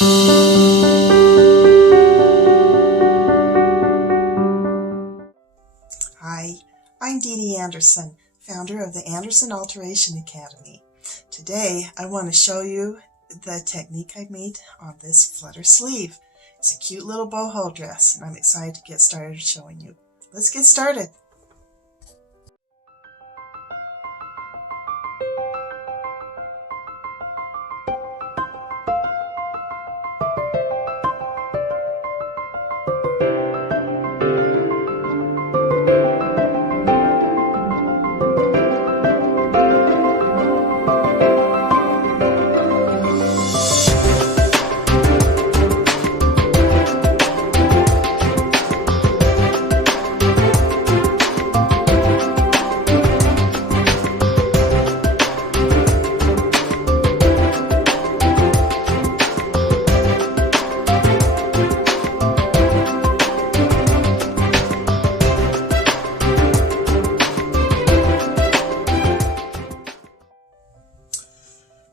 Hi, I'm Dee Anderson, founder of the Anderson Alteration Academy. Today I want to show you the technique I made on this flutter sleeve. It's a cute little boho dress, and I'm excited to get started showing you. Let's get started.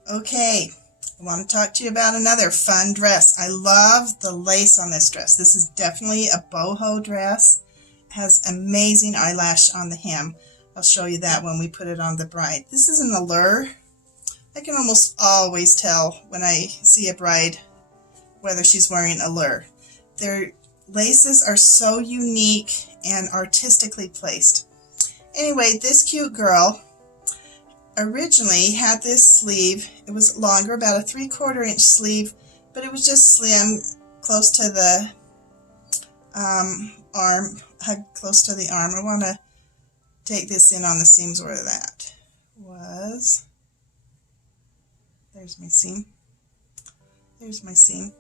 Okay, I want to talk to you about another fun dress. I love the lace on this dress. This is definitely a boho dress. It has amazing eyelash on the hem. I'll show you that when we put it on the bride. This is an allure. I can almost always tell when I see a bride whether she's wearing allure. Their laces are so unique and artistically placed. Anyway, this cute girl originally had this sleeve. It was longer, about a 3/4 inch sleeve, but it was just slim, close to the arm, close to the arm. I want to take this in on the seams where that was. There's my seam. There's my seam.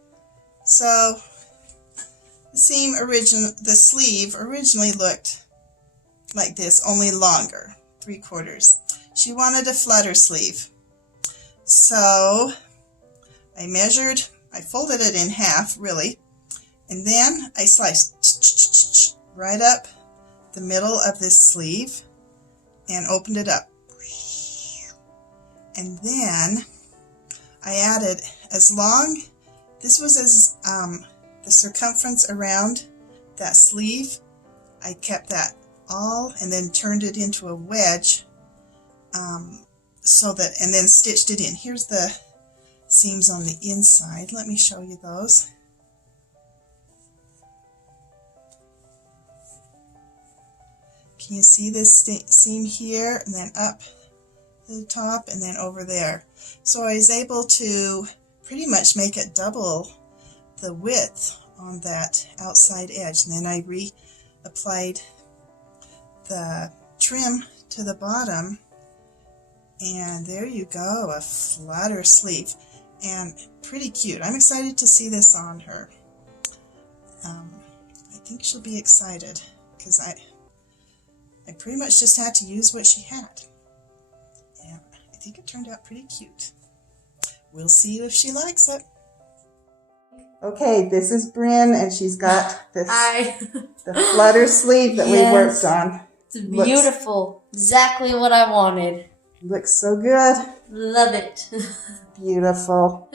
So the sleeve originally looked like this, only longer, 3/4. She wanted a flutter sleeve. So I folded it in half, really, and then I sliced right up the middle of this sleeve and opened it up. And then I added, this was the circumference around that sleeve. I kept that all and then turned it into a wedge. And then stitched it in. Here's the seams on the inside. Let me show you those. Can you see this seam here, and then up to the top, and then over there? So I was able to pretty much make it double the width on that outside edge, and then I reapplied the trim to the bottom. And there you go, a flutter sleeve, and pretty cute. I'm excited to see this on her. I think she'll be excited because I pretty much just had to use what she had, and I think it turned out pretty cute. We'll see if she likes it. Okay, this is Bryn, and she's got this the flutter sleeve that we worked on. It's beautiful. Exactly what I wanted. Looks so good. Love it. Beautiful.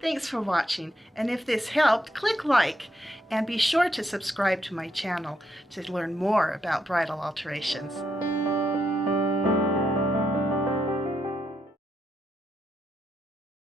Thanks for watching, and if this helped, click like, and be sure to subscribe to my channel to learn more about bridal alterations.